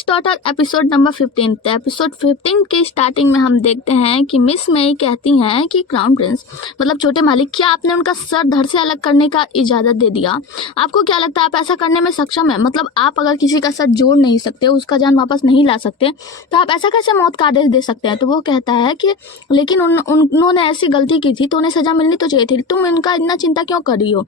Kings daughter episode number 15। Episode 15 के starting में हम देखते हैं कि मिस मई कहती हैं कि क्राउन प्रिंस मतलब छोटे मालिक, क्या आपने उनका सर धड़ से अलग करने का इजाज़त दे दिया? आपको क्या लगता है आप ऐसा करने में सक्षम है? मतलब आप अगर किसी का सर जोड़ नहीं सकते, उसका जान वापस नहीं ला सकते, तो आप ऐसा कैसे मौत का आदेश दे सकते हैं? तो वो कहता है कि लेकिन उन्होंने ऐसी गलती की थी तो उन्हें सजा मिलनी तो चाहिए थी, तुम इनका इतना चिंता क्यों कर रही हो?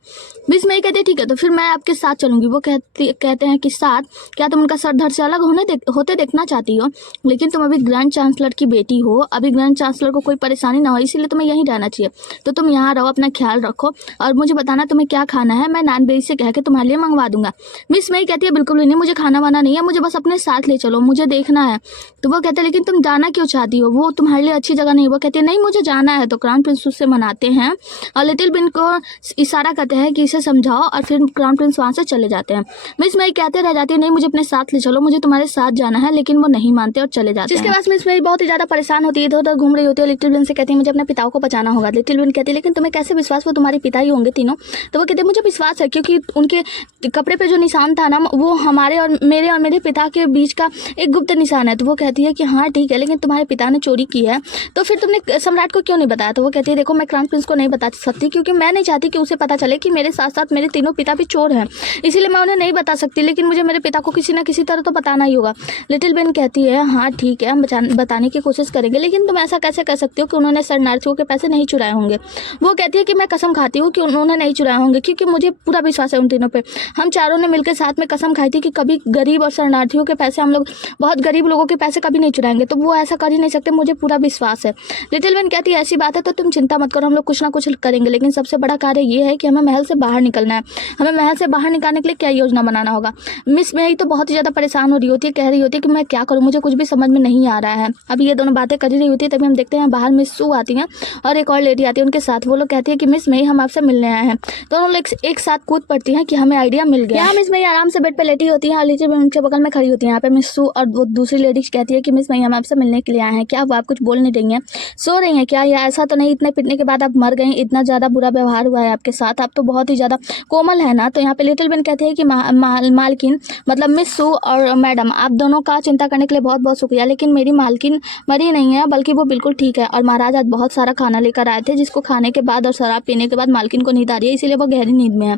मिस मई कहती है ठीक है तो फिर मैं आपके साथ चलूंगी। वो कहते हैं कि साथ क्या तुम उनका सर धड़ से अलग होते देखना चाहती हो? लेकिन तुम अभी ग्रैंड चांसलर की बेटी हो, अभी ग्रैंड चांसलर को कोई परेशानी ना हो इसीलिए तुम्हें यहीं रहना चाहिए। तो तुम यहाँ रहो, अपना ख्याल रखो और मुझे बताना तुम्हें क्या खाना है, मैं नान बेरी से कह के तुम्हारे लिए मंगवा दूंगा। मिस मई कहती है बिल्कुल भी नहीं, मुझे खाना वाना नहीं है, मुझे बस अपने साथ ले चलो, मुझे देखना है। तो वो कहते हैं लेकिन तुम जाना क्यों चाहती हो, वो तुम्हारे लिए अच्छी जगह नहीं। वो कहती है नहीं मुझे जाना है। तो क्राउन प्रिंस उससे मनाते हैं और लिटिल बिन को इशारा करते हैं कि इसे समझाओ और फिर क्राउन प्रिंस वहाँ से चले जाते हैं। मिस मई कहते रह जाती है नहीं मुझे अपने साथ ले चलो, मुझे तुम्हारे साथ जाना है, लेकिन वो नहीं मानते और चले जाते हैं। जिसके बाद मिस मई बहुत ही ज्यादा परेशान होती है, इधर उधर घूम रही होती है। लिटिल बिन से कहती है मुझे अपने पिताओं को बचाना होगा। लिटिल बिन कहती है लेकिन तुम्हें कैसे विश्वास, वो तुम्हारे पिता ही होंगे तीनों। तो वो कहते हैं मुझे विश्वास है क्योंकि उनके कपड़े पे जो निशान था ना वो हमारे और मेरे पिता के बीच का एक गुप्त निशान है। तो वो कहती है कि हाँ ठीक है लेकिन तुम्हारे पिता ने चोरी की है तो फिर तुमने सम्राट को क्यों नहीं बताया? तो वो कहती है देखो मैं क्राउन प्रिंस को नहीं बता सकती क्योंकि मैं नहीं चाहती कि उसे पता चले कि मेरे साथ साथ मेरे तीनों पिता भी चोर हैं, इसीलिए मैं उन्हें नहीं बता सकती, लेकिन मुझे मेरे पिता को किसी ना किसी तरह तो बताना ही होगा। लिटिल बिन कहती है हाँ ठीक है हम बताने की कोशिश करेंगे, लेकिन तुम ऐसा कैसे कर सकती हो कि उन्होंने शरणार्थियों के पैसे नहीं चुराए होंगे? वो कहती है कि मैं कसम खाती हूँ कि उन्होंने नहीं चुराए होंगे क्योंकि मुझे पूरा विश्वास है उन तीनों पे। हम चारों ने मिलकर साथ में कसम खाई थी कि कभी गरीब और शरणार्थियों के पैसे, हम लोग बहुत गरीब लोगों के पैसे कभी नहीं चुराएंगे, तो वो ऐसा कर ही नहीं सकते, मुझे पूरा विश्वास है। लिटिल बिन कहती है ऐसी बात है तो तुम चिंता मत करो, हम लोग कुछ ना कुछ करेंगे, लेकिन सबसे बड़ा कार्य ये है कि हमें महल से बाहर निकलना है। हमें महल से बाहर निकालने के लिए क्या योजना बनाना होगा? मिस मई तो बहुत ही ज़्यादा परेशान हो रही होती है, कह रही होती है कि मैं क्या करूँ, मुझे कुछ भी समझ में नहीं आ रहा है। अभी ये दोनों बातें कर रही होती है तभी हम देखते हैं बाहर मिस सू आती हैं और एक और लेडी आती है उनके साथ। वो लोग कहती है कि मिस मई हम आपसे मिलने आए हैं। दोनों लोग एक साथ कूद पड़ती हैं कि हमें आइडिया मिल गया। यहाँ मिस मई आराम से बेड पर लेटी होती है और लिटिल बिन उनके बगल में खड़ी होती है। यहाँ पे मिस सू और वो दूसरी लेडीज कहती है कि मिस मई हम आपसे मिलने के लिए आए हैं। क्या आप कुछ बोल नहीं रही हैं, सो रही हैं क्या? या ऐसा तो नहीं इतने पिटने के बाद आप मर गई, इतना ज़्यादा बुरा व्यवहार हुआ है आपके साथ, आप तो बहुत ही ज़्यादा कोमल है ना? तो यहाँ पे लिटिल बिन कहती है कि मालकिन मतलब मिस सू और मैडम आप दोनों का चिंता करने के लिए बहुत बहुत शुक्रिया, लेकिन मेरी मालकिन मरी नहीं है बल्कि वो बिल्कुल ठीक है और महाराज आज बहुत सारा खाना लेकर आए थे जिसको खाने के बाद और शराब पीने के बाद मालकिन को नींद आ रही है, इसीलिए वो गहरी नींद में है।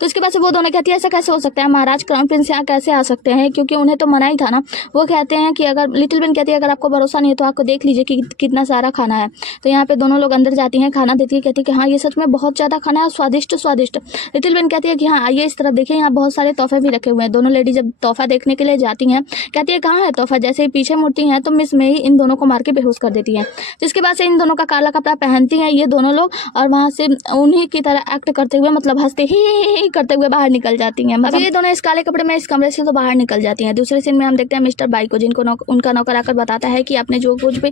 तो इसके बाद से वो दोनों कहती है ऐसा कैसे हो सकता है, महाराज क्राउन प्रिंस यहाँ कैसे आ सकते हैं क्योंकि उन्हें तो मना ही था ना। वो कहते हैं कि अगर लिटिल बिन कहती है अगर आपको भरोसा नहीं है तो आपको देख लीजिए कि कितना सारा खाना है। तो यहाँ पे दोनों लोग अंदर जाती हैं, खाना देती है, कहती है कि हाँ ये सच में बहुत ज़्यादा खाना है, स्वादिष्ट स्वादिष्ट। लिटिल बिन कहती है कि हाँ आइए इस तरफ देखिए यहाँ बहुत सारे तोहफे भी रखे हुए हैं। दोनों लेडी जब तोहफा देखने के लिए जाती हैं कहती है कहाँ है तोहफा, जैसे ही पीछे मुड़ती हैं तो मिस मई इन दोनों को मार के बेहोश कर देती है। जिसके बाद से इन दोनों का काला कपड़ा पहनती हैं ये दोनों लोग और वहाँ से उन्हीं की तरह एक्ट करते हुए मतलब हंसते ही करते हुए बाहर निकल जाती हैं। मतलब ये दोनों इस काले कपड़े में इस कमरे से तो बाहर निकल जाती हैं। दूसरे सीन में हम देखते हैं मिस्टर बाई को, जिनको उनका नौकर आकर बताता है कि आपने जो कुछ भी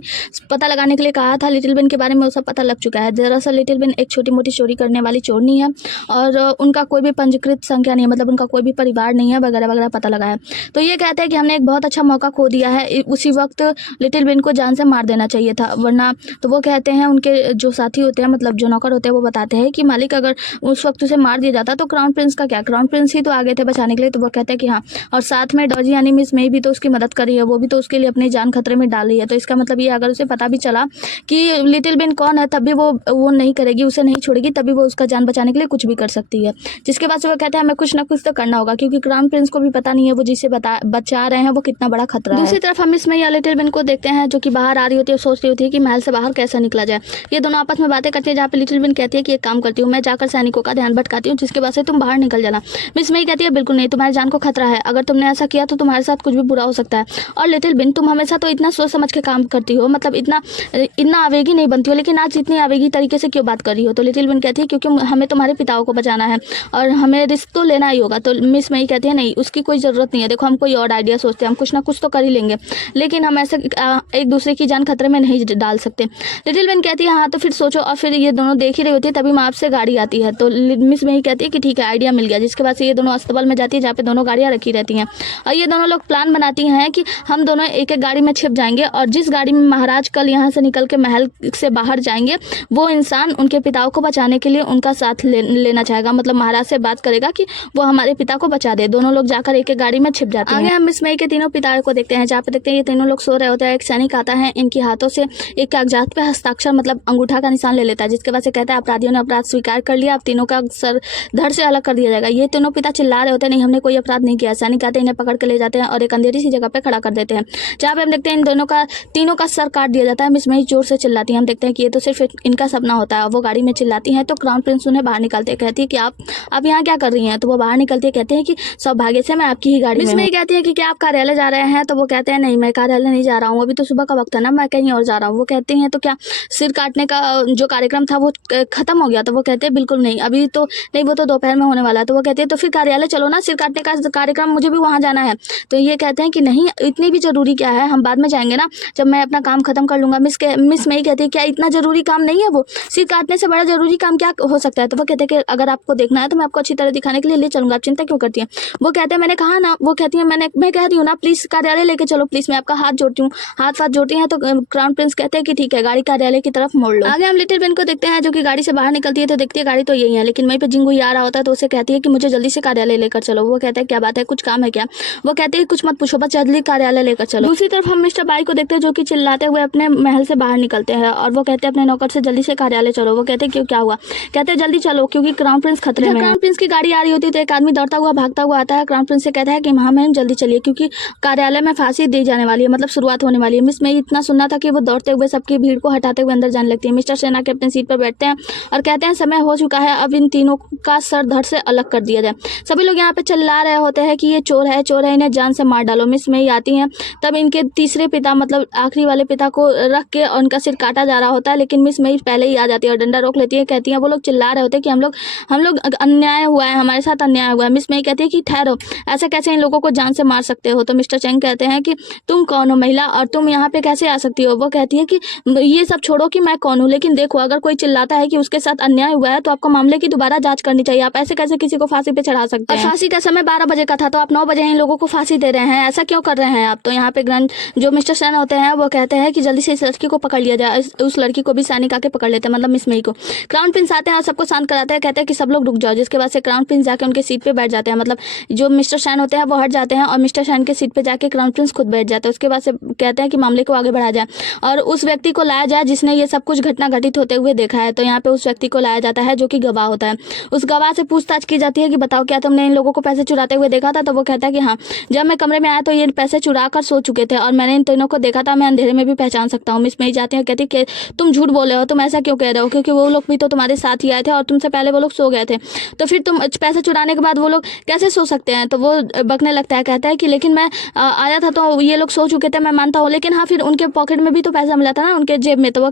पता लगाने के लिए कहा था लिटिल बिन के बारे में वो सब पता लग चुका है। दरअसल लिटिल बिन एक छोटी मोटी चोरी करने वाली चोरनी है और उनका कोई भी पंजीकृत संख्या नहीं है, मतलब उनका कोई भी परिवार नहीं है वगैरह वगैरह पता लगा है। तो ये कहते हैं कि हमने एक बहुत अच्छा मौका खो दिया है, उसी वक्त लिटिल बिन को जान से मार देना चाहिए था वरना। तो वो कहते हैं उनके जो साथी होते हैं मतलब जो नौकर होते हैं वो बताते हैं कि मालिक अगर उस वक्त उसे मार दिया जाता तो क्राउन प्रिंस का क्या, क्राउन प्रिंस ही तो आगे थे बचाने के लिए। तो वो कहते हैं कि हाँ और साथ में डॉजी यानी मिस मई भी तो उसकी मदद कर रही है, वो भी तो उसके लिए अपनी जान खतरे में डाल रही है। तो इसका मतलब ये अगर उसे पता भी चला कि लिटिल बिन कौन है तब भी वो नहीं करेगी, उसे नहीं छोड़ेगी, तभी वो उसका जान बचाने के लिए कुछ भी कर सकती है। जिसके बाद से वो कहते हैं हमें कुछ ना कुछ तो करना होगा क्योंकि क्राउन प्रिंस को भी पता नहीं है वो जिसे बचा रहे हैं वो कितना बड़ा खतरा है। दूसरी तरफ हम मिस मई या लिटिल बिन को देखते हैं जो कि बाहर आ रही होती है, सोच रही होती है कि महल से बाहर कैसे निकला जाए। ये दोनों आपस में बातें करती है जहाँ पे लिटिल बिन कहती है कि एक काम करती हूँ मैं जाकर सैनिकों का ध्यान भटकाती हूँ, जिसके बाद से तुम बाहर निकल जाना। मिस मई कहती है बिल्कुल नहीं, तुम्हारी जान को खतरा है, अगर तुमने ऐसा किया तो तुम्हारे साथ कुछ भी बुरा हो सकता है। और लिटिल बिन तुम हमेशा तो इतना सोच समझ के काम करती हो, मतलब इतना आवेगी नहीं बनती हो, लेकिन आज इतनी आवेगी तरीके से क्यों बात कर रही हो? तो लिटिल बिन कहती है क्योंकि हमें तुम्हारे पिताओं को बचाना है और हमें रिस्क तो लेना ही होगा। तो मिस मई कहती है नहीं उसकी कोई ज़रूरत नहीं है, देखो हम कोई और आइडिया सोचते हैं, हम कुछ ना कुछ तो कर ही लेंगे, लेकिन हम ऐसे एक दूसरे की जान खतरे में नहीं डाल सकते। लिटिल बिन कहती है हाँ तो फिर सोचो। और फिर ये दोनों देख ही रही होती है तभी माँ से गाड़ी आती है। तो मिस मई कहती है कि ठीक है आइडिया मिल गया। जिसके बाद से ये दोनों अस्तबल में जाती है जहाँ पे दोनों गाड़ियाँ रखी रहती हैं और ये दोनों लोग प्लान बनाती हैं कि हम दोनों एक एक गाड़ी में छिप जाएंगे और जिस गाड़ी में महाराज कल यहाँ से निकल के महल से बाहर जाएंगे वो इंसान उनके पिताओं को बचाने के लिए उनका साथ लेना चाहेगा, मतलब महाराज से बात करेगा कि वो हमारे पिता को बचा दे। दोनों लोग जाकर एक एक गाड़ी में छिप जाते हैं। आगे हम मिस मई के तीनों पिताओं को देखते हैं, जहाँ पे देखते हैं ये तीनों लोग सो रहे होते हैं। एक सैनिक आता है, इनके हाथों से एक कागजात पे हस्ताक्षर मतलब अंगूठा का निशान ले लेता है, जिसके बाद से कहता है अपराधियों ने अपराध स्वीकार कर लिया, अब तीनों का सर धड़ से अलग कर दिया जाएगा। ये तीनों पिता चिल्ला रहे होते हैं, नहीं हमने कोई अपराध नहीं किया। सैनिक आते हैं, इन्हें पकड़ के ले जाते हैं और एक अंधेरी सी जगह पे खड़ा कर देते हैं, जहाँ पे हम देखते हैं इन तीनों का सर काट दिया जाता है। मिस मई जोर से चिल्लाती है, हम देखते हैं कि ये तो सिर्फ इनका सपना होता है। वो गाड़ी में चिल्लाती हैं तो क्राउन प्रिंस उन्हें बाहर निकालते हैं, कहती है कि आप यहाँ क्या कर रही हैं। तो वो बाहर निकलती है, कहते हैं कि सौभाग्य से मैं आपकी ही गाड़ी में। मिस मई कहती है कि क्या आप कार्यालय जा रहे हैं। तो वो कहते हैं नहीं मैं कार्यालय नहीं जा रहा हूँ, अभी तो सुबह का वक्त है ना, मैं कहीं और जा रहा हूँ। वो कहते हैं तो क्या सिर काटने का जो कार्यक्रम था वो खत्म हो गया। तो वो कहते हैं बिल्कुल नहीं, अभी तो नहीं, वो तो दोपहर में होने वाला है। तो वो कहते हैं तो फिर कार्यालय चलो ना, सिर काटने का कार्यक्रम मुझे भी वहाँ जाना है। तो ये कहते हैं कि नहीं इतनी भी जरूरी क्या है, हम बाद में जाएंगे ना जब मैं अपना काम खत्म कर लूंगा। मिस मई कहती है क्या इतना जरूरी काम नहीं है, वो सिर काटने से बड़ा जरूरी काम क्या हो सकता है। तो वो कहते हैं कि अगर आपको देखना है तो मैं आपको अच्छी तरह दिखाने के लिए ले चलूंगा, आप चिंता क्यों करती हैं। वो कहते हैं मैंने कहा ना, वो कहती है मैं कह रही हूँ ना प्लीज कार्यालय लेके चलो प्लीज, मैं आपका हाथ जोड़ती हूँ। हाथ जोड़ती हैं तो क्राउन प्रिंस कहते हैं कि ठीक है, गाड़ी कार्यालय की तरफ मोड़ लो। आगे हम लिटिल बेन को देखते हैं जो कि गाड़ी से बाहर निकलती है तो देखती है गाड़ी तो यही है, लेकिन वहीं पे जिंगुई आ रहा होता है। तो उसे कहती है कि मुझे जल्दी से कार्यालय लेकर चलो। वो कहता है क्या बात है, कुछ काम है क्या। वो कहते हैं कुछ मत पूछो, बस जल्दी कार्यालय लेकर चलो। दूसरी तरफ हम मिस्टर बाई को देखते हैं जो कि चिल्लाते हुए अपने महल से बाहर निकलते हैं और वो कहते हैं अपने नौकर से जल्दी से कार्यालय चलो। वो कहते हैं क्यों, क्या हुआ। कहते हैं जल्दी चलो क्योंकि क्राउन प्रिंस खतरे में है। क्राउन प्रिंस की गाड़ी आ रही होती है तो एक आदमी दौड़ता हुआ भागता हुआ आता है। क्राउन प्रिंस से कहता है कि हाँ मैम जल्दी चलिए क्योंकि कार्यालय में फांसी दी जाने वाली है, मतलब शुरुआत होने वाली है। मिस मई इतना सुनना था कि वो दौड़ते हुए सबकी भीड़ को हटाते हुए अंदर जाने लगती है। मिस्टर सेना के अपनी सीट पर बैठते हैं और कहते हैं समय हो चुका है, अब इन तीनों का सर धड़ से अलग कर दिया जाए। सभी लोग यहाँ पे चिल्ला रहे होते हैं कि ये चोर है, इन्हें जान से मार डालो। मिस मई आती हैं, तब इनके तीसरे पिता मतलब आखिरी वाले पिता को रख के उनका सिर काटा जा रहा होता है, लेकिन मिस मई पहले ही आ जाती है और डंडा रोक लेती है। कहती है वो लोग चिल्ला रहे होते हैं कि हम लोग अन्याय हुआ है, हमारे साथ अन्याय हुआ है। मिस मई कहती है कि ठहरो, ऐसे कैसे इन लोगों को जान से मार सकते हो। तो मिस्टर चैंग कहते हैं कि तुम कौन हो महिला और तुम यहाँ पे कैसे आ सकती हो। वो कहती है कि ये सब छोड़ो कि मैं कौन हूँ, लेकिन देखो अगर कोई चिल्लाता है कि उसके साथ अन्याय हुआ है तो आपको मामले की दोबारा जांच करनी चाहिए। आप ऐसे कैसे किसी को फांसी पे चढ़ा सकते हैं। फांसी का समय 12 बजे का था तो आप 9 बजे इन लोगों को फांसी दे रहे हैं, ऐसा क्यों कर रहे हैं आप। तो यहाँ पे ग्रैंड जो मिस्टर सैन होते हैं वो कहते हैं कि जल्दी से इस लड़की को पकड़ लिया जाए। उस लड़की को भी सैनिक आके पकड़ लेते हैं, मतलब मिस मई को। क्राउन प्रिंस आते हैं और सबको शांत कराते हैं, कहते हैं कि सब लोग रुक जाओ, जिसके बाद से क्राउन प्रिंस जाके उनके सीट पे बैठ जाते हैं। मतलब जो मिस्टर सैन होते हैं वो हट जाते हैं और मिस्टर सैन के सीट पे जाके क्राउन प्रिंस खुद बैठ जाते हैं। उसके बाद से कहते हैं कि मामले को आगे बढ़ाया जाए और उस व्यक्ति को लाया जाए जिसने ये सब कुछ घटना घटित होते हुए देखा है। तो यहाँ पे उस व्यक्ति को लाया जाता है जो कि गवाह होता है। उस गवाह से पूछताछ की जाती है कि बताओ क्या तुमने इन लोगों को पैसे चुराते हुए देखा था। तो वो कहता है कि हाँ, जब मैं कमरे में आया तो ये पैसे चुरा कर सो चुके थे और मैंने इन तीनों को देखा था, मैं अंधेरे में भी पहचान सकता हूँ। मिस मई जाती है, कहती कि तुम झूठ बोले हो, तुम ऐसा क्यों कह रहे हो, क्योंकि वो लोग भी तो तुम्हारे साथ ही आए थे और तुमसे पहले वो लोग सो गए थे, तो फिर तुम पैसे चुराने के बाद वो लोग कैसे सो सकते हैं। तो वो बकने लगता है, कहता है कि लेकिन मैं आया था तो ये लोग सो चुके थे, मैं मानता हूँ, लेकिन हाँ फिर उनके पॉकेट में भी तो पैसा मिला था ना, उनके जेब में। तो वो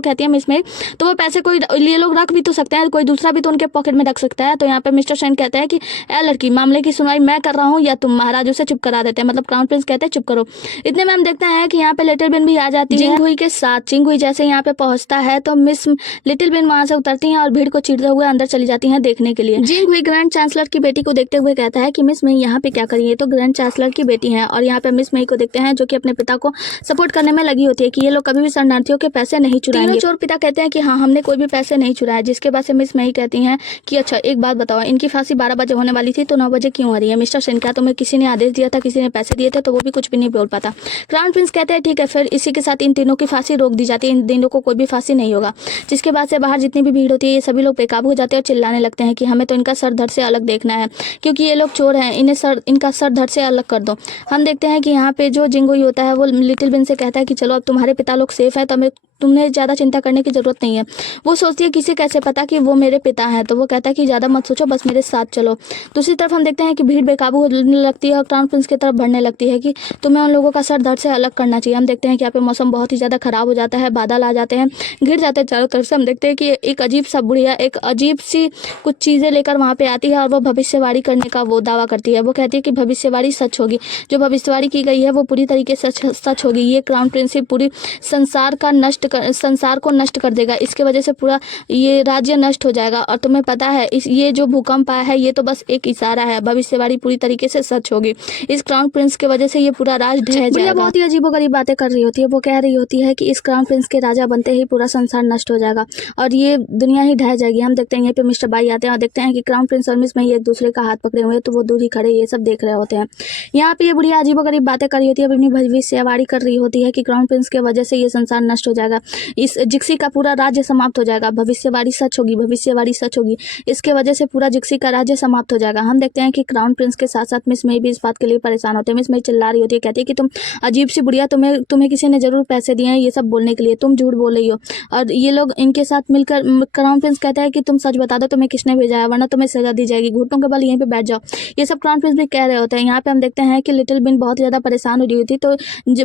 कहती है मिस मई तो वो पैसे कोई ये लोग रख भी तो सकते हैं, कोई दूसरा भी तो उनके पॉकेट में रख सकता है। तो यहाँ पे मिस्टर सेन कहते हैं कि ए लड़की, मामले की सुनवाई मैं कर रहा हूँ या तुम। महाराज उसे चुप करा देते हैं, मतलब क्राउन प्रिंस कहते हैं चुप करो। इतने में हम देखते हैं कि यहाँ पे लिटिल बिन भी आ जाती है जिंगहुई के साथ। जिंगहुई जैसे यहाँ पे पहुंचता है तो मिस लिटिल बिन वहां से उतरती हैं और भीड़ को चीरते हुए अंदर चली जाती हैं देखने के लिए। जिंगहुई ग्रैंड चांसलर की बेटी को देखते हुए कहता है कि मिस मई यहाँ पे क्या करी है। तो ग्रैंड चांसलर की बेटी है और यहाँ पे मिस मई को देखते हैं जो कि अपने पिता को सपोर्ट करने में लगी होती है कि ये लोग कभी भी शरणार्थियों के पैसे नहीं चुराएंगे। चोर पिता कहते हैं कि हाँ हमने कोई भी पैसे नहीं चुराए, जिसके बाद से मिस मई कहती हैं कि अच्छा एक बात बताओ, इनकी फांसी 12 बजे होने वाली थी तो 9 बजे क्यों आ रही है। मिस्टर सेन, क्या तुम्हें किसी ने आदेश दिया था, किसी ने पैसे दिए थे। तो वो भी कुछ भी नहीं बोल पाता। क्राउन प्रिंस कहते हैं ठीक है, फिर इसी के साथ इन तीनों की फांसी रोक दी जाती है, इन तीनों को कोई भी फांसी नहीं होगा। जिसके बाद से बाहर जितनी भी भीड़ होती है ये सभी लोग बेकाबू हो जाते हैं और चिल्लाने लगते हैं कि हमें तो इनका सर धड़ से अलग देखना है क्योंकि ये लोग चोर हैं, इनका सर धड़ से अलग कर दो। हम देखते हैं कि यहाँ पे जो जिंगुई होता है वो लिटिल बिन से कहता है कि चलो अब तुम्हारे पिता लोग सेफ है, तो तुम्हें ज़्यादा चिंता करने की ज़रूरत नहीं है। वो सोचती है किसे कैसे पता कि वो मेरे पिता हैं। तो वो कहता है कि ज़्यादा मत सोचो, बस मेरे साथ चलो। दूसरी तरफ हम देखते हैं कि भीड़ बेकाबू होने लगती है और क्राउन प्रिंस की तरफ बढ़ने लगती है कि तुम्हें उन लोगों का सर धड़ से अलग करना चाहिए। हम देखते हैं कि यहाँ पे मौसम बहुत ही ज़्यादा ख़राब हो जाता है, बादल आ जाते हैं, घिर जाते हैं चारों तरफ से। हम देखते हैं कि एक अजीब सा बुढ़िया एक अजीब सी कुछ चीज़ें लेकर वहाँ पे आती है और वो भविष्यवाणी करने का वो दावा करती है। वो कहती है कि भविष्यवाणी सच होगी, जो भविष्यवाणी की गई है वो पूरी तरीके से सच होगी। ये क्राउन प्रिंस पूरी संसार का नष्ट संसार को नष्ट कर देगा, इसके वजह से पूरा ये राज्य नष्ट हो जाएगा। और तुम्हें पता है ये जो भूकंप आया है ये तो बस एक इशारा है, भविष्यवाणी पूरी तरीके से सच होगी। इस क्राउन प्रिंस की वजह से ये पूरा राज ढह जाएगा। बहुत ही अजीबोगरीब बातें कर रही होती है। वो कह रही होती है कि इस क्राउन प्रिंस के राजा बनते ही पूरा संसार नष्ट हो जाएगा और ये दुनिया ही ढह जाएगी। हम देखते हैं यहाँ पे मिस्टर बाई आते हैं और देखते हैं कि क्राउन प्रिंस और मिस मई एक दूसरे का हाथ पकड़े हुए हैं, तो वो दूर ही खड़े ये सब देख रहे होते हैं। यहाँ पे ये बुढ़िया अजीबोगरीब बातें कर रही होती है, अपनी भविष्यवाणी कर रही होती है कि क्राउन प्रिंस के वजह से ये संसार नष्ट हो जाएगा, इस जिक्सी का पूरा राज्य समाप्त हो जाएगा, भविष्यवाणी सच होगी, भविष्यवाणी सच होगी, इसके वजह से पूरा जिक्सी का राज्य समाप्त हो जाएगा। हम देखते हैं कि क्राउन प्रिंस के साथ साथ मिस मई भी इस बात के लिए परेशान होते हैं। मिस मई चिल्ला रही होती है, कहती है कि तुम अजीब सी बुढ़िया, तुम्हें किसी ने जरूर पैसे दिए हैं ये सब बोलने के लिए, तुम झूठ बोल रही हो। और ये लोग इनके साथ मिलकर क्राउन प्रिंस कहता है कि तुम सच बता दो तुम्हें किसने भेजा है, वरना तुम्हें सजा दी जाएगी, घुटनों के बल यहीं पे बैठ जाओ। ये सब क्राउन प्रिंस भी कह रहे होते हैं। यहाँ पे हम देखते हैं कि लिटिल बिन बहुत ज़्यादा परेशान हो रही होती, तो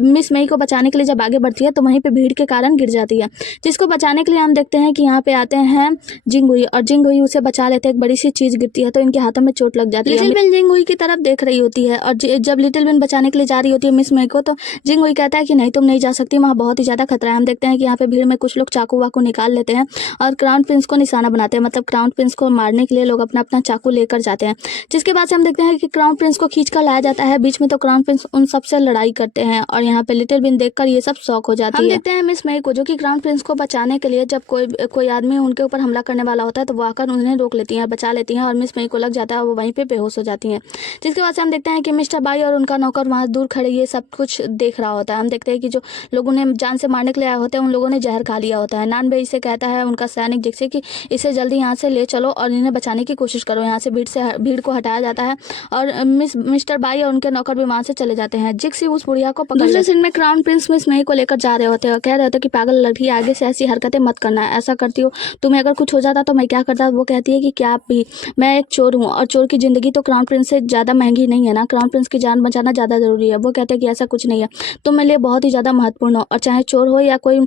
मिस मई को बचाने के लिए जब आगे बढ़ती है तो वहीं पे भीड़ के कारण गिर जाती है, जिसको बचाने के लिए हम देखते हैं कि यहाँ पे आते हैं जिंग हुई और जिंग हुई उसे बचा लेते हैं। एक बड़ी सी चीज गिरती है तो इनके हाथों में चोट लग जाती है। लिटिल बिन जिंग हुई की तरफ देख रही होती है और जब लिटिल बिन बचाने के लिए जा रही होती है मिस मई को, तो जिंग हुई कहता है कि नहीं तुम नहीं जा सकती, वहाँ बहुत ही ज्यादा खतरा है। हम देखते हैं कि यहाँ पे भीड़ में कुछ लोग चाकू वाकू निकाल लेते हैं और क्राउन प्रिंस को निशाना बनाते हैं, मतलब क्राउन प्रिंस को मारने के लिए लोग अपना अपना चाकू लेकर जाते हैं। जिसके बाद से हम देखते हैं कि क्राउन प्रिंस को खींच कर लाया जाता है बीच में, तो क्राउन प्रिंस उन सबसे लड़ाई करते हैं और यहाँ पे लिटिल बिन देखकर ये सब शौक हो जाती है। हम देखते हैं मिस मई को जो कि क्राउन प्रिंस को बचाने के लिए जब कोई आदमी उनके ऊपर हमला करने वाला होता है तो वो आकर उन्हें रोक लेती हैं, बचा लेती हैं और मिस मई को लग जाता है और वो वहीं पे बेहोश हो जाती हैं। जिसके बाद से हम देखते हैं कि मिस्टर बाई और उनका नौकर वहाँ दूर खड़े ये सब कुछ देख रहा होता है। हम देखते हैं कि जो लोगों ने जान से मारने के लिए आए होते हैं उन लोगों ने जहर खा लिया होता है। नान बेई से कहता है उनका सैनिक जिससे कि इसे जल्दी यहाँ से ले चलो और इन्हें बचाने की कोशिश करो। यहाँ से भीड़ को हटाया जाता है और मिस्टर बाई और उनके नौकर भी वहाँ से चले जाते हैं। जिक्सी उस बुढ़िया को पकड़ दूसरे सीन में क्राउन प्रिंस मिस मई को लेकर जा रहे होते हैं और कह रहे होते हैं कि पागल लड़की आगे से ऐसी हरकतें मत करना है, ऐसा करती हो तुम्हें अगर कुछ हो जाता तो मैं क्या करता। वो कहती है कि क्या आप भी, मैं एक चोर हूँ और चोर की जिंदगी तो क्राउन प्रिंस से ज़्यादा महंगी नहीं है ना, क्राउन प्रिंस की जान बचाना ज़्यादा ज़रूरी है। वो कहते हैं कि ऐसा कुछ नहीं है, तुम मेरे लिए बहुत ही ज़्यादा महत्वपूर्ण हो और चाहे चोर हो या कोई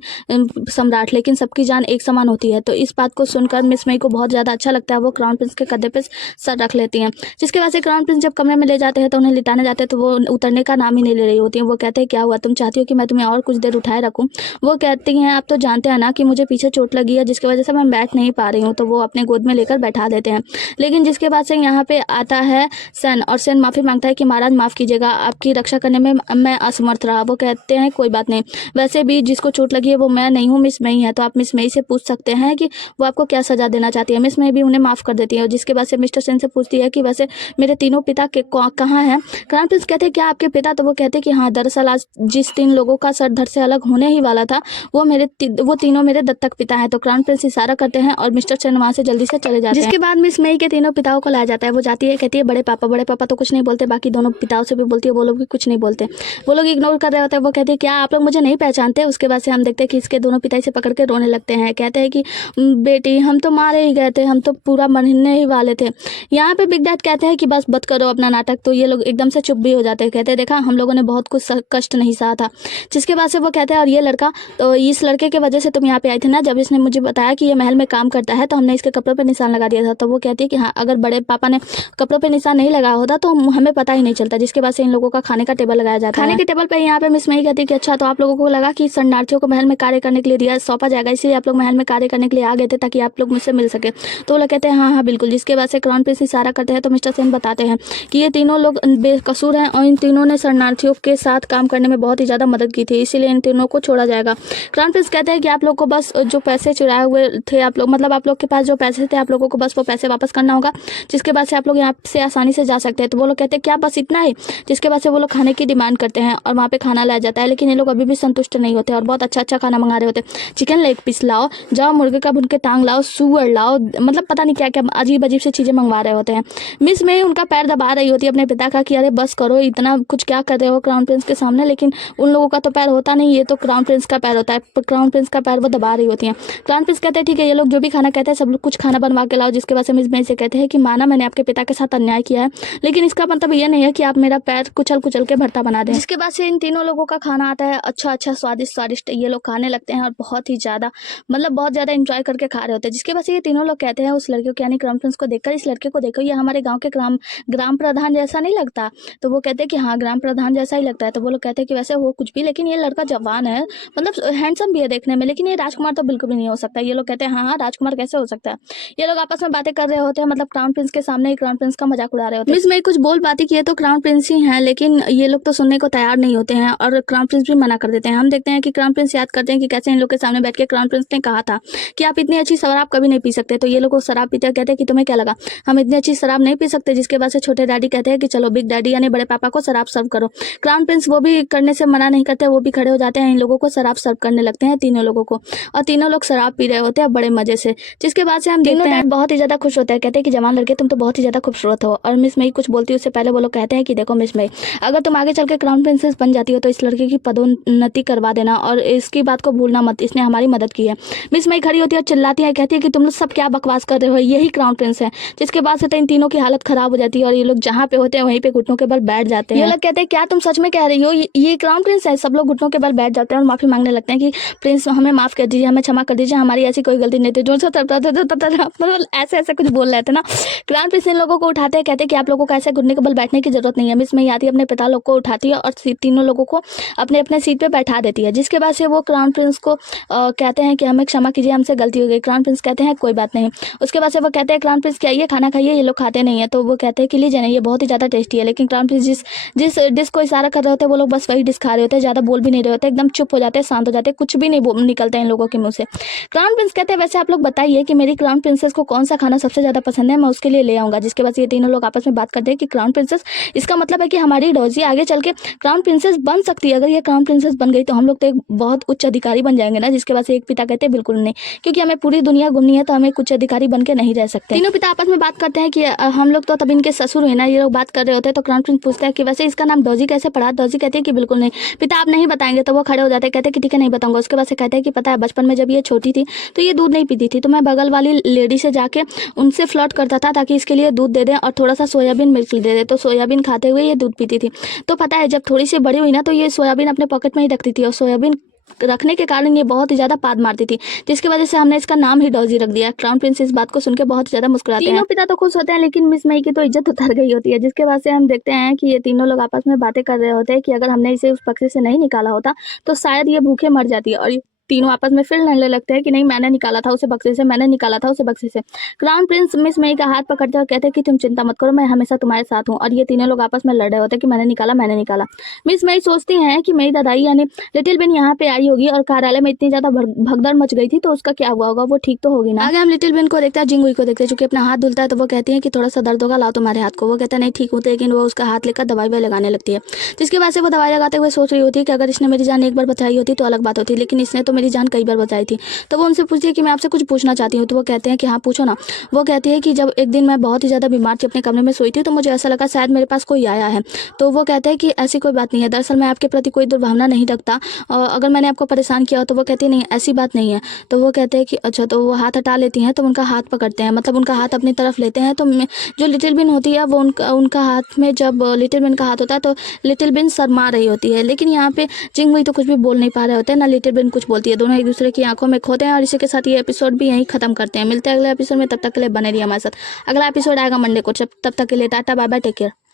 सम्राट, लेकिन सबकी जान एक समान होती है। तो इस बात को सुनकर मिस मई को बहुत ज़्यादा अच्छा लगता है, वो क्राउन प्रिंस के कंधे पे सर रख लेती हैं। जिसके बाद से क्राउन प्रिंस जब कमरे में ले जाते हैं तो उन्हें लिटाने जाते हैं तो वो उतरने का नाम ही नहीं ले रही होती हैं। वो कहते हैं क्या हुआ, तुम चाहती हो कि मैं तुम्हें और कुछ देर उठाए रखूँ। वो कहती हैं आप तो जानते हैं ना कि मुझे पीछे चोट लगी है जिसकी वजह से मैं बैठ नहीं पा रही हूँ, तो वो अपने गोद में लेकर बैठा देते हैं। लेकिन जिसके बाद से यहाँ पे आता है सन और सन माफ़ी मांगता है कि महाराज माफ़ कीजिएगा, आपकी रक्षा करने में मैं असमर्थ रहा। वो कहते हैं कोई बात नहीं, वैसे भी जिसको चोट लगी है वो मैं नहीं हूँ, मिस मई है, तो आप मिस मई से पूछ सकते हैं कि वो आपको क्या सजा देना चाहती है। मिस मई भी उन्हें माफ़ कर देती है और जिसके बाद से मिस्टर सेन से पूछती है कि वैसे मेरे तीनों पिता के कहाँ हैं। क्राउन प्रिंस कहते हैं क्या आपके पिता, तो वो कहते हैं कि हाँ, दरअसल आज जिस 3 लोगों का सर धड़ से अलग होने ही वाला था वो तीनों मेरे दत्तक पिता हैं। तो क्राउन प्रिंस इशारा करते हैं और मिस्टर सेन वहाँ से जल्दी से चले जाते हैं। जिसके बाद मिस मई के तीनों पिताओं को लाया जाता है। वो जाती है, कहती है बड़े पापा तो कुछ नहीं बोलते, बाकी दोनों पिताओं से भी बोलती है, वो लोग भी कुछ नहीं बोलते, वो लोग इग्नोर कर रहे होते हैं। वो कहते हैं क्या आप लोग मुझे नहीं पहचानते। उसके बाद से हम देखते हैं कि इसके दोनों पिता इसे पकड़ के रोने लगते हैं, कहते हैं कि बेटी हम तो मारे ही गए थे, हम तो पूरा मरने ही वाले थे। यहाँ पे बिग डैड कहते हैं कि बस बंद करो अपना नाटक, तो ये लोग एकदम से चुप भी हो जाते हैं, कहते हैं देखा हम लोगों ने बहुत कुछ कष्ट नहीं सहा था। जिसके बाद से वो कहते हैं और ये लड़का, तो इस लड़के के वजह से तुम यहाँ पे आई थी ना, जब इसने मुझे बताया कि ये महल में काम करता है तो हमने इसके कपड़ों पे निशान लगा दिया था। तो वो कहती है कि हाँ, अगर बड़े पापा ने कपड़ों पे निशान नहीं लगाया होता तो हमें पता ही नहीं चलता। जिसके बाद से इन लोगों का खाने का टेबल लगाया जाता है। खाने के टेबल पे यहाँ पे मिस मई कहती है कि अच्छा, तो आप लोगों को लगा कि शरणार्थियों को महल में कार्य करने के लिए सौंपा जाएगा, इसलिए आप लोग महल में कार्य करने के लिए आ गए थे ताकि आप लोग मुझसे मिल सके। तो वो लोग कहते हैं हाँ बिल्कुल। जिसके बाद से क्राउन प्रिंस इशारा करते हैं तो मिस्टर सेन बताते हैं कि ये तीनों लोग बेकसूर हैं और इन तीनों ने शरणार्थियों के साथ काम करने में बहुत ही ज़्यादा मदद की थी, इसीलिए इन तीनों को छोड़ा जाएगा। क्राउन प्रिंस कहते हैं कि आप लोग को बस जो पैसे चुराए हुए थे, आप लोग मतलब आप लोग के पास जो पैसे थे, आप लोगों को बस वो पैसे वापस करना होगा, जिसके बाद से आप लोग यहाँ से आसानी से जा सकते हैं। तो वो लोग कहते हैं क्या बस इतना ही। जिसके बाद से वो लोग खाने की डिमांड करते हैं और वहाँ पे खाना लाया जाता है, लेकिन ये लोग अभी भी संतुष्ट नहीं होते और बहुत अच्छा खाना मंगा रहे होते। चिकन लेग पीस लाओ, जाओ मुर्गे का भुन के टांग लाओ, सुअर लाओ, मतलब पता नहीं क्या क्या अजीब अजीब सी चीज़ें मंगवा रहे होते हैं। मिस मई उनका पैर दबा रही होती है अपने पिता का कि अरे बस करो, इतना कुछ क्या कर रहे हो क्राउन प्रिंस के सामने। लेकिन उन लोगों का तो पैर होता नहीं, ये तो क्राउन प्रिंस का पैर होता है। क्राउन प्रिंस का पैर वो दबा रही होती हैं। क्राउन प्रिंस कहते हैं ठीक है, ये लोग जो भी खाना कहते हैं सब लोग कुछ खाना बनवा के लाओ। जिसके बाद से मिस मई से कहते हैं कि माना मैंने आपके पिता के साथ अन्याय किया है, लेकिन इसका मतलब ये नहीं है कि आप मेरा पैर कुचल के भरता बना दें। जिसके बाद से इन तीनों लोगों का खाना आता है, अच्छा स्वादिष्ट ये लोग खाने लगते हैं और बहुत ही ज़्यादा मतलब बहुत ज़्यादा इंजॉय करके खा रहे होते हैं। जिसके बाद से ये तीनों लोग कहते हैं उस लड़के को, यानी क्राउन प्रिंस को देखकर, इस लड़के को देखो, ये हमारे गाँव के ग्राम प्रधान जैसा नहीं लगता। तो वो कहते हैं कि हाँ, ग्राम प्रधान जैसा ही लगता है। तो वो लोग कहते हैं कि वैसे वो कुछ भी, लेकिन ये लड़का जवान है, मतलब हैंडसम भी है देखने में, लेकिन ये राजकुमार तो बिल्कुल भी नहीं हो सकता। ये लोग कहते हैं हाँ हाँ राजकुमार कैसे हो सकता है। ये लोग आपस में बातें कर रहे होते हैं, मतलब क्राउन प्रिंस के सामने ही क्राउन प्रिंस का मजाक उड़ा रहे होते हैं। मिस मई कुछ बोल बातें किए तो क्राउन प्रिंस ही हैं, लेकिन ये लोग तो सुनने को तैयार नहीं होते हैं और क्राउन प्रिंस भी मना कर देते हैं। हम देखते हैं कि क्राउन प्रिंस याद करते हैं कि कैसे इन लोग के सामने बैठ के क्राउन प्रिंस ने कहा था कि आप इतनी अच्छी शराब कभी नहीं पी सकते। तो ये लोग शराब पीते हैं, कहते हैं कि तुम्हें क्या लगा हम इतनी अच्छी शराब नहीं पी सकते। जिसके बाद से छोटे डैडी कहते हैं कि चलो बिग डैडी यानी बड़े पापा को शराब सर्व करो। क्राउन प्रिंस वो भी करने से मना नहीं करते, वो भी खड़े हो जाते हैं, इन लोगों को शराब सर्व करने लगते हैं तीनों लोगों को, और तीनों लोग शराब पी रहे होते हैं बड़े मजे से। जिसके बाद से हम देखते हैं बहुत ही ज्यादा खुश होते हैं, कहते हैं कि जवान लड़के तुम तो बहुत ही ज्यादा खूबसूरत हो। और मिस मई कुछ बोलती है उससे पहले वो लोग कहते हैं कि देखो मिस मई, अगर तुम आगे चल के क्राउन प्रिंसेस बन जाती हो तो इस लड़के की पदोन्नति करवा देना और इसकी बात को भूलना मत, इसने हमारी मदद की है। मिस मई खड़ी होती है और चिल्लाती है, कहती है कि तुम लोग सब क्या बकवास कर रहे हो, यही क्राउन प्रिंस है। जिसके बाद से तो इन तीनों की हालत खराब हो जाती है और ये लोग जहाँ पे होते हैं वहीं पे घुटनों के बल बैठ जाते हैं। ये लोग कहते हैं क्या तुम सच में कह रही हो ये क्राउन प्रिंस है। सब लोग घुटनों के बल बैठ जाते हैं और माफी मांगने लगते हैं कि प्रिंस हमें माफ कर दीजिए, हमें क्षमा कर दीजिए, हमारी ऐसी कोई गलती नहीं थी। जो मतलब ऐसे ऐसे कुछ बोल रहे थे ना। क्राउन प्रिंस इन लोगों को उठाते हैं, कहते हैं कि आप लोगों को ऐसे घुटने के बल बैठने की जरूरत नहीं है। मिस मई आती है अपने पिता लोग को उठाती है और तीनों लोगों को अपने अपने सीट पे बैठा देती है। जिसके बाद से वो क्राउन प्रिंस को कहते हैं कि हमें क्षमा कीजिए, हमसे गलती हो गई। क्राउन प्रिंस कहते हैं कोई बात नहीं। उसके बाद से वो कहते हैं क्राउन प्रिंस क्या ये खाना खाइए, ये लोग खाते नहीं है। तो वो कहते हैं कि लीजिए नहीं, ये बहुत ही ज़्यादा टेस्टी है। लेकिन क्राउन प्रिंस जिस जिस डिश को इशारा कर रहे होते हैं वो लोग बस वही डिश खा रहे होते हैं, ज़्यादा बोल भी नहीं रहे होते, एकदम चुप हो जाते हैं, शांत हो जाते हैं, कुछ भी नहीं निकलता है इन लोगों के मुँह से। क्राउन प्रिंस कहते हैं वैसे आप लोग बताइए कि मेरी क्राउन प्रिंसेस को कौन सा खाना सबसे ज़्यादा पसंद है, मैं उसके लिए ले आऊँगा। जिसके बाद ये तीनों लोग आपस में बात करते हैं कि क्राउन प्रिंसेस, इसका मतलब है कि हमारी डॉजी आगे चल के क्राउन प्रिंसेस बन सकती है। अगर ये क्राउन प्रिंसेस बन गई तो हम लोग तो एक बहुत उच्च अधिकारी बन जाएंगे ना। जिसके बाद से एक पिता कहते हैं बिल्कुल नहीं, क्योंकि हमें पूरी दुनिया घूमनी है तो हमें कुछ अधिकारी बन के नहीं रह सकते। तीनों पिता आपस में बात करते हैं कि हम लोग तो तब इनके ससुर है ना। ये लोग बात कर रहे होते हैं तो क्राउन प्रिंस पूछता है कि वैसे इसका नाम डॉजी कैसे पड़ा। डॉजी कहती है कि बिल्कुल नहीं पिता आप नहीं बताएंगे। तो वो खड़े हो जाते हैं, कहते हैं कि ठीक है नहीं बताऊंगा। उसके बाद से कहते हैं कि पता है बचपन में जब ये छोटी थी तो ये दूध नहीं पीती थी, तो मैं बगल वाली लेडी से जाके उनसे फ्लर्ट करता था ताकि इसके लिए दूध दे दें और थोड़ा सा सोयाबीन मिल्क दे दे। तो सोयाबीन खाते हुए ये दूध पीती थी। तो पता है जब थोड़ी सी बड़ी हुई ना तो ये सोयाबीन अपने पॉकेट में ही रखती थी और सोयाबीन रखने के कारण ये बहुत ही ज्यादा पाद मारती थी, जिसकी वजह से हमने इसका नाम ही डॉजी रख दिया। क्राउन प्रिंस इस बात को सुनकर बहुत ही ज्यादा मुस्कुराते हैं। तीनों पिता तो खुश होते हैं, लेकिन मिस मई की तो इज्जत उतर गई होती है। जिसके बाद से हम देखते हैं कि ये तीनों लोग आपस में बातें कर रहे होते हैं कि अगर हमने इसे उस बक्से से नहीं निकाला होता तो शायद ये भूखे मर जाती है। और तीनों आपस में फिर लड़ने लगते हैं कि नहीं मैंने निकाला था उसे बक्से से, मैंने निकाला था उसे बक्से से। क्राउन प्रिंस मिस मई का हाथ पकड़ते हैं और कहते हैं कि तुम चिंता मत करो, मैं हमेशा तुम्हारे साथ हूँ। और ये तीनों लोग आपस में लड़ रहे होते हैं कि मैंने निकाला मैंने निकाला। मिस मई सोचती हैं कि मेरी दादाई यानी लिटिल बिन यहाँ पे आई होगी और कार्यालय में इतनी ज्यादा भगदड़ मच गई थी तो उसका क्या हुआ होगा, वो ठीक तो होगी ना। आगे हम लिटिल बिन को देखते हैं, जिंगुई को देखते हैं, चूंकि अपना हाथ धुलता है तो वो कहती है कि थोड़ा सा दर्द होगा, लाओ तुम्हारे हाथ को। वो कहता है नहीं ठीक होते, लेकिन वो उसका हाथ लेकर दवाई ववाई लगाने लगती है। जिसके बाद से वो दवाई लगाते हुए सोच रही होती है कि अगर इसने मेरी जान एक बार बचाई होती तो अलग बात होती, लेकिन इसने तो मेरी जान कई बार बचाई थी। तो वो उनसे पूछती है कि मैं आपसे कुछ पूछना चाहती हूँ। तो वो कहते हैं कि हाँ पूछो ना। वो कहती है कि जब एक दिन मैं बहुत ही ज़्यादा बीमार थी, अपने कमरे में सोई थी, तो मुझे ऐसा लगा शायद मेरे पास कोई आया है। तो वो कहते हैं कि ऐसी कोई बात नहीं है, दरअसल मैं आपके प्रति कोई दुर्भावना नहीं रखता, अगर मैंने आपको परेशान किया हो। तो वो कहती है नहीं ऐसी बात नहीं है। तो वो कहते हैं कि अच्छा। तो वो हाथ हटा लेती हैं, तो उनका हाथ पकड़ते हैं, मतलब उनका हाथ अपनी तरफ लेते हैं। तो जो लिटिल बिन होती है वो उनका हाथ में, जब लिटिल बिन का हाथ होता है तो लिटिल बिन शर्मा रही होती है। लेकिन यहाँ पे जिंगुई तो कुछ भी बोल नहीं पा रहे होते हैं, ना लिटिल बिन कुछ बोलती है। दोनों एक दूसरे की आंखों में खोते हैं और इसी के साथ ये एपिसोड भी यहीं खत्म करते हैं। मिलते हैं अगले एपिसोड में, तब तक के लिए बने रहिए हमारे साथ। अगला एपिसोड आएगा मंडे को। तब तक के लिए tata bye bye, take care.